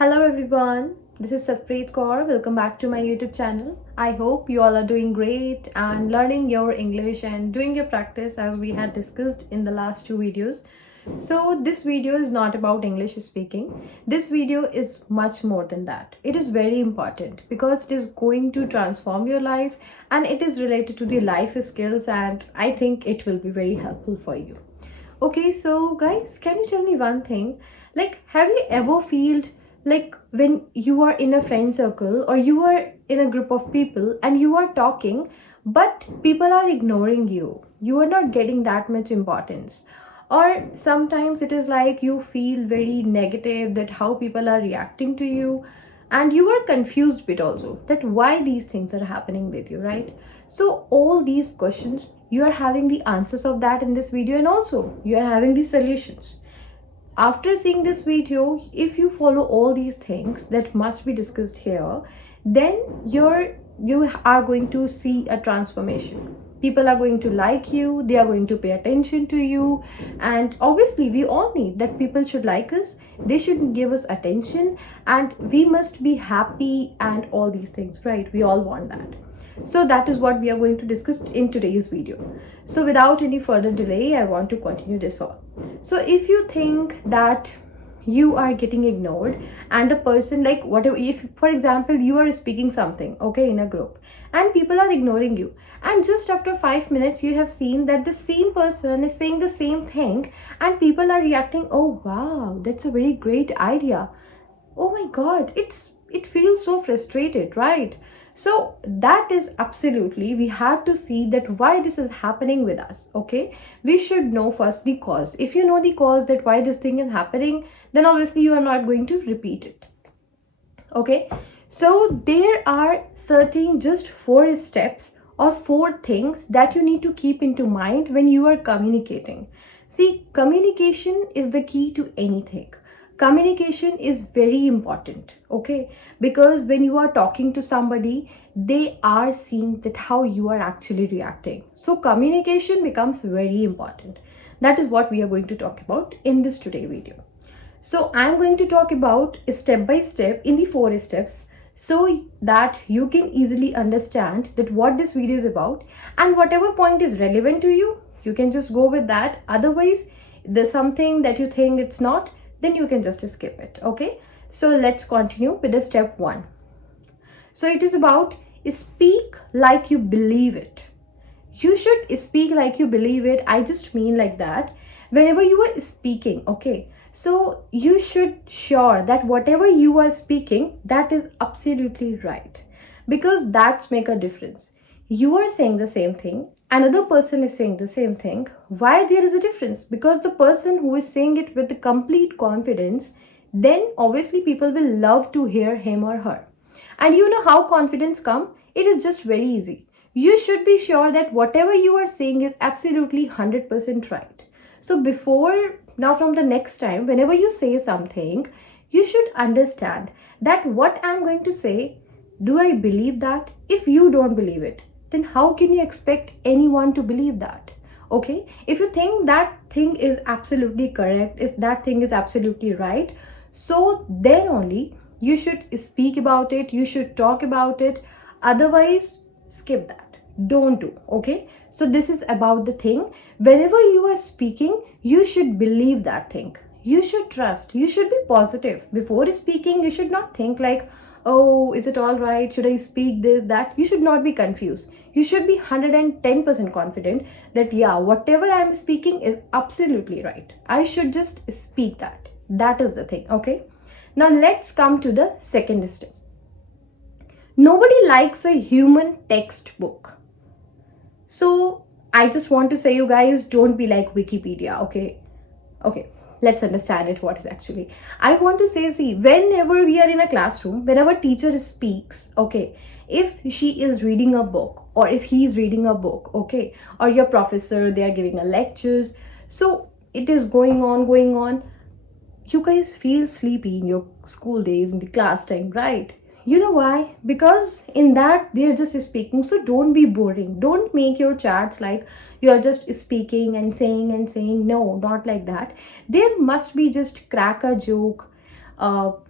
Hello everyone, this is Satpreet Kaur. Welcome back to my YouTube channel. I hope you all are doing great and learning your English and doing your practice as we had discussed in the last two videos. So this video is not about English speaking. This video is much more than that. It is very important because it is going to transform your life and it is related to the life skills, and I think it will be very helpful for you. Okay, so guys, can you tell me one thing? Like, have you ever felt like when you are in a friend circle or you are in a group of people and you are talking, but people are ignoring you? You are not getting that much importance. Or sometimes it is like you feel very negative that how people are reacting to you, and you are confused bit also that why these things are happening with you, right? So all these questions, you are having the answers of that in this video, and also you are having the solutions. After seeing this video, if you follow all these things that must be discussed here, then you are going to see a transformation. People are going to like you, they are going to pay attention to you, and obviously we all need that people should like us, they should give us attention, and we must be happy and all these things, right? We all want that. So that is what we are going to discuss in today's video. So without any further delay, I want to continue this on. So if you think that you are getting ignored and the person, like whatever, if for example you are speaking something, okay, in a group and people are ignoring you, and just after 5 minutes you have seen that the same person is saying the same thing and people are reacting, oh wow, that's a very great idea, oh my god, it feels so frustrated, right? So that is absolutely, we have to see that why this is happening with us. Okay, we should know first the cause. If you know the cause that why this thing is happening, then obviously you are not going to repeat it. Okay, so there are certain just 4 steps or 4 things that you need to keep into mind when you are communicating. See, communication is the key to anything. Communication is very important, okay? Because when you are talking to somebody, they are seeing that how you are actually reacting. So communication becomes very important. That is what we are going to talk about in this today video. So I'm going to talk about step by step in the 4 steps so that you can easily understand that what this video is about, and whatever point is relevant to you, you can just go with that. Otherwise, there's something that you think it's not, then you can just skip it. Okay, so let's continue with the step 1. So it is about speak like you believe it. You should speak like you believe it. I just mean like that whenever you are speaking, okay, so you should sure that whatever you are speaking, that is absolutely right, because that's make a difference. You are saying the same thing, another person is saying the same thing. Why there is a difference? Because the person who is saying it with the complete confidence, then obviously people will love to hear him or her. And you know how confidence come? It is just very easy. You should be sure that whatever you are saying is absolutely 100% right. So before now, from the next time, whenever you say something, you should understand that what I'm going to say, do I believe that? If you don't believe it, then how can you expect anyone to believe that? Okay, if you think that thing is absolutely correct, is that thing is absolutely right, so then only you should speak about it, you should talk about it. Otherwise, skip that, don't do. Okay, so this is about the thing. Whenever you are speaking, you should believe that thing, you should trust, you should be positive. Before speaking, you should not think like, oh, is it all right, should I speak this, that? You should not be confused. You should be 110% confident that yeah, whatever I'm speaking is absolutely right, I should just speak that. That is the thing. Okay, now let's come to the second step. Nobody likes a human textbook. So I just want to say, you guys, don't be like Wikipedia. Okay, let's understand it, what is actually I want to say. See, whenever we are in a classroom, whenever teacher speaks, okay, if she is reading a book or if he is reading a book, okay, or your professor, they are giving a lectures, so it is going on, you guys feel sleepy in your school days in the class time, right? You know why? Because in that they're just speaking. So don't be boring, don't make your chats like you're just speaking and saying. No, not like that. There must be just crack a joke,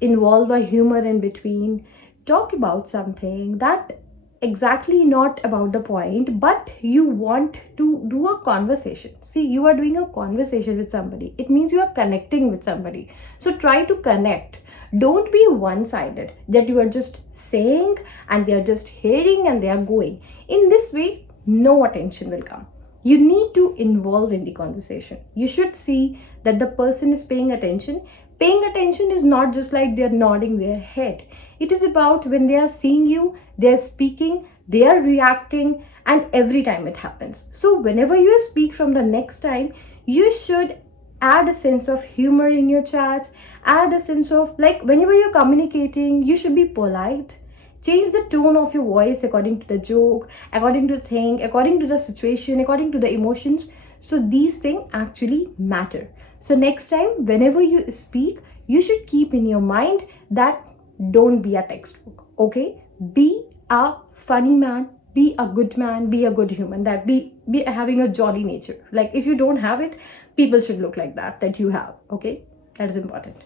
involve a humor in between. Talk about something that exactly not about the point, but you want to do a conversation. See, you are doing a conversation with somebody, it means you are connecting with somebody. So try to connect. Don't be one-sided, that you are just saying and they are just hearing and they are going. In this way, no attention will come. You need to involve in the conversation. You should see that the person is paying attention. Paying attention is not just like they're nodding their head. It is about when they are seeing you, they're speaking, they are reacting, and every time it happens. So whenever you speak from the next time, you should add a sense of humor in your chats, add a sense of, like, whenever you're communicating, you should be polite. Change the tone of your voice according to the joke, according to the thing, according to the situation, according to the emotions. So these things actually matter. So next time, whenever you speak, you should keep in your mind that don't be a textbook, okay? Be a funny man, be a good man, be a good human, that be having a jolly nature. Like, if you don't have it, people should look like that you have, okay? That is important.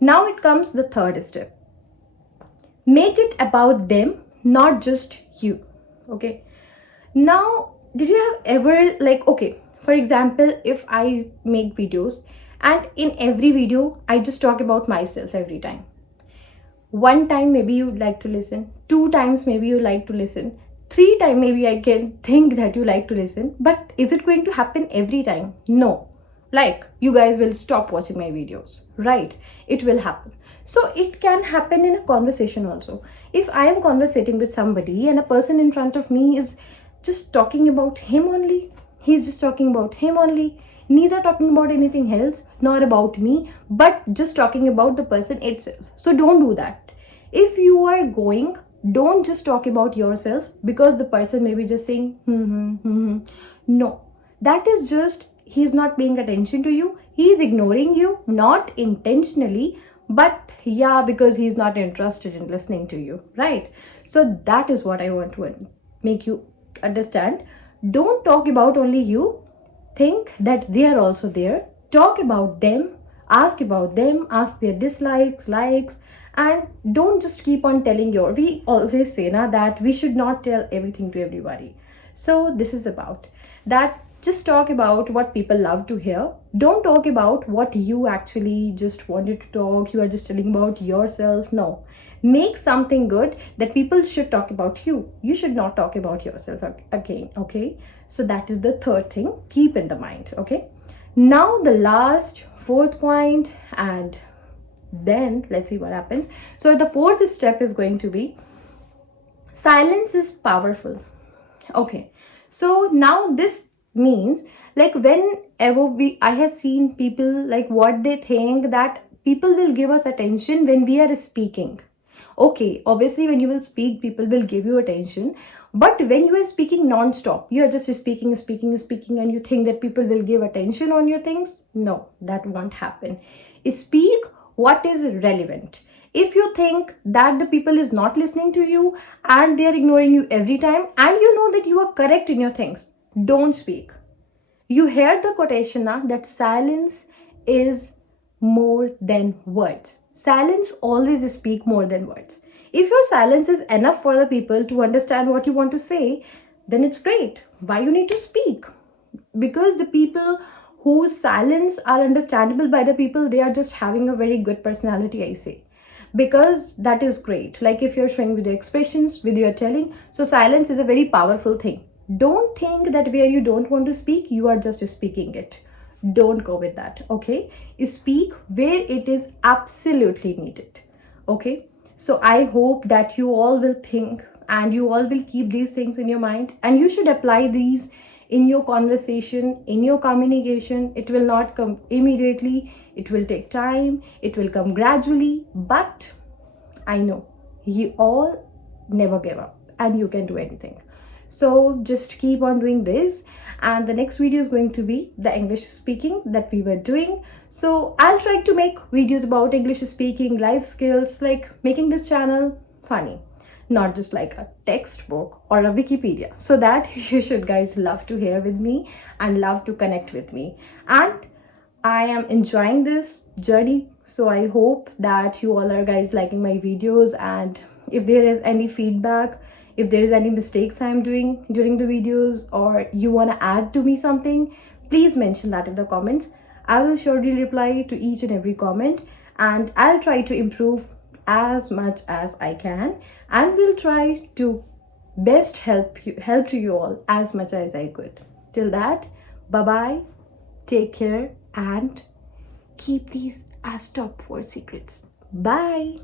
Now it comes the third step. Make it about them, not just you, okay? Now, did you have ever, like, okay, for example, if I make videos and in every video I just talk about myself every time. One time maybe you like to listen, two times maybe you like to listen, three times maybe I can think that you like to listen, but is it going to happen every time? No. Like, you guys will stop watching my videos, right? It will happen. So it can happen in a conversation also. If I am conversating with somebody and a person in front of me is just talking about him only, he's just talking about him only, neither talking about anything else, nor about me, but just talking about the person itself. So don't do that. If you are going, don't just talk about yourself because the person may be just saying, No, that is just, he's not paying attention to you. He's ignoring you, not intentionally, but yeah, because he's not interested in listening to you, right? So that is what I want to make you understand. Don't talk about only you. Think that they are also there. Talk about them, ask their dislikes, likes, and don't just keep on telling your, we always say na that we should not tell everything to everybody. So this is about that. Just talk about what people love to hear. Don't talk about what you actually just wanted to talk. You are just telling about yourself. No. Make something good that people should talk about you. You should not talk about yourself again, okay? So that is the third thing. Keep in the mind, okay? Now the last, fourth point, and then let's see what happens. So the fourth step is going to be silence is powerful. Okay. So now this means, like, whenever I have seen people, like, what they think that people will give us attention when we are speaking. Okay, obviously when you will speak, people will give you attention, but when you are speaking non-stop, you are just speaking, and you think that people will give attention on your things. No, that won't happen. Speak what is relevant. If you think that the people is not listening to you and they are ignoring you every time, and you know that you are correct in your things, don't speak. You heard the quotation now that silence is more than words. Silence always speak more than words. If your silence is enough for the people to understand what you want to say, then it's great. Why you need to speak? Because the people whose silence are understandable by the people, they are just having a very good personality, I say. Because that is great. Like, if you're showing with your expressions, with your telling, so silence is a very powerful thing. Don't think that where you don't want to speak, you are just speaking it. Don't go with that, okay? Speak where it is absolutely needed, okay? So I hope that you all will think and you all will keep these things in your mind, and you should apply these in your conversation, in your communication. It will not come immediately. It will take time. It will come gradually. But I know you all never give up and you can do anything. So just keep on doing this, and the next video is going to be the English speaking that we were doing. So I'll try to make videos about English speaking, life skills, like making this channel funny, not just like a textbook or a Wikipedia, so that you should guys love to hear with me and love to connect with me. And I am enjoying this journey So I hope that you all are guys liking my videos, and if there is any feedback, if there is any mistakes I'm doing during the videos, or you want to add to me something, please mention that in the comments. I will surely reply to each and every comment, and I'll try to improve as much as I can, and will try to best help to you all as much as I could. Till that, bye bye, take care, and keep these as top 4 secrets. Bye.